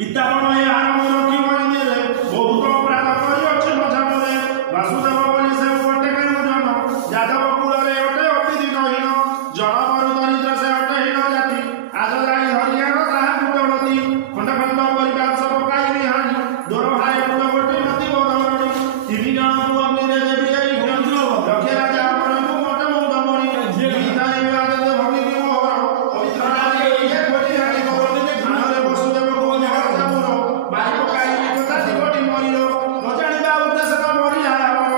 ପିତାମହ ଏ ଆରମ୍ଭ ରଖି କହିଦେଲେ ବହୁତ ଅପରାଧ କରିଅଛି ମଝାମରେ ବାସୁଦେବ ବୋଲି ସେ ଗୋଟେ କାରଣ ଯାଦବ କୁଳରେ ଅଟେ ଅତିଥି ନହୀନ ଜନମରୁ ଦରିଦ୍ର ସେ ଅଟେ ହୀନ ଜାତି ଆଜ ଜାଣି ହରିଆଣ ତାହାକୁ ଦୌଡ଼ତି ଖଣ୍ଡ ଖଣ୍ଡ ପରିବାର ସବୁ କାହିଁକି ହାଣି ଦୋର ଭାଇ କୁଳ ଗୋଟି ନଥିବ ଧରଣୀ ତିନି ଜଣଙ୍କୁ ଅଗ୍ନିରେ ଦେବି ଏଇ ଲକ୍ଷ୍ୟ ରାଜା ଆପଣଙ୍କୁ ମୋଟେ ମୁଣ୍ଡ ମଣି ଗୀତାରେ ବିବାଦରେ ଭଙ୍ଗିକି ମୋହର ପବିତ୍ର ନାରୀ ଇଏ କୋଟି ହାଣି ଆନରେ ବସୁଦେବକୁ ଜଗତପୁର ବାରି ପକାଇ କଥା ଥିବଟି ମରିଲ ନ ଜାଣିବା ଉଦ୍ଦେଶ୍ୟ ମରିଲା ଆମର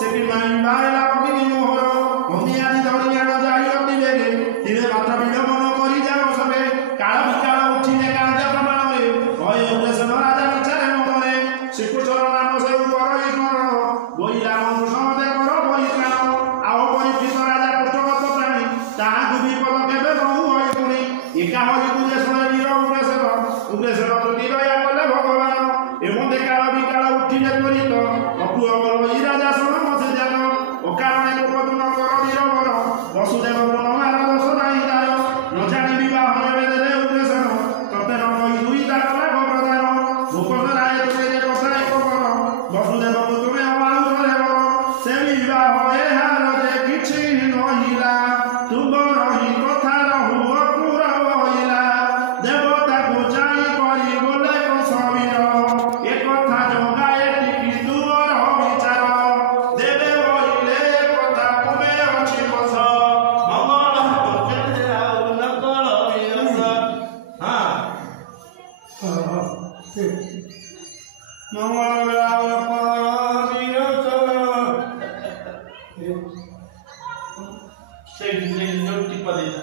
ସେଠି ମାଇଁ ବାହେଲା ଅଗ୍ନି ମୋହର ବନ୍ଦି ଆଣି ଧରି ଆଣ ଯାଇ ଅତି ବେগে ଥିଲେ ମାତ୍ର ବିଳମ୍ବନ କରି ଯାଅ ସବେ କାଳ ବିକାଳ ଉଠିଲେ କାର୍ଯ୍ୟ ପ୍ରମାଣରେ ଭୟ ଉଦ୍ଦେଶ୍ୟ ରାଜା ଇଚ୍ଛାରେ ମନରେ ଶ୍ରୀକୃଷ୍ଣର ନାମ ସେଉ କରଇ କର ବଇଲା ମନୁଷ୍ୟ କର ପରିତ୍ରାଣ ଆଉ ପରିଚିତ ରାଜା କୃଷ୍ଣଗତ ପ୍ରାଣୀ ତାହାକୁ ବିପଦ କେବେ ବହୁ ହଏ ପୁଣି ଏକା ହରି ଉଦ୍ଦେଶ୍ୟରେ ବୀର ଉଦ୍ଦେଶ୍ୟର ତ୍ରୁଟି ଦୟା କଲେ ଭଗବାନ ଏବଂ କାଳ ବିକାଳ ଉଠିଲେ ତ୍ୱରିତ ଅପୁଅ ବଳଇ ରାଜା ଶୁଣ ମତେ ଜାନ ଅକାରଣେ କୋପଦୁନ କର ବୀରବର ବସୁଦେବ ବ୍ରହ୍ମାର ଦୋଷ ନାହିଁ ତାର ନ ଜାଣି ବିବାହରେ ବେଦେଲେ ଉଦ୍ଦେଶ୍ୟ ତତେ ନ କହି ଦୁଇ ତାର ଲାଭ ପ୍ରଦାନ ଭୂପତ ରାୟ ତୁମେ ଯେ କଥା ଏକ କର ବସୁଦେବକୁ ତୁମେ ଅବାହୁରେ ବର ସେ ବିବାହ ଏହାର ଯେ କିଛି ନହିଲା ତୁମ ରହି କଥା ରହୁ ଅପୁର ବହିଲା ଦେବତାକୁ ଚାହିଁ କରି ଗଲେ କଂସବୀର ଏ କଥା ଜଗାଏ ଟିକି ତୁମର ବିଚାର ଦେବେ ବହିଲେ କଥା ତୁମେ ଅଛି ବସ ମଙ୍ଗଳ ପଛରେ ଆଉ ନକଳ ବିରସ ମଙ୍ଗଳ ଆଉ ନକଳ ବିରସ ସେଇଠି ଯୋଉଠି ପଦେଇଥା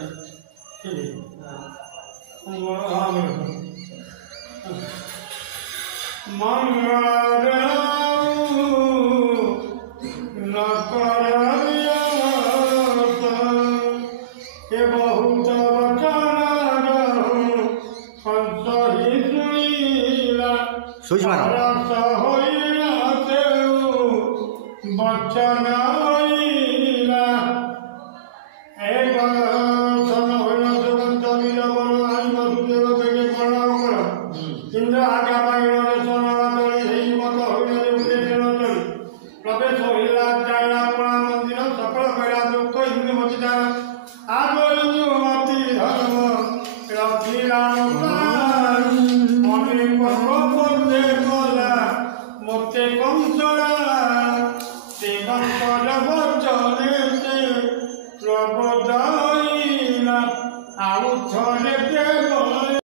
I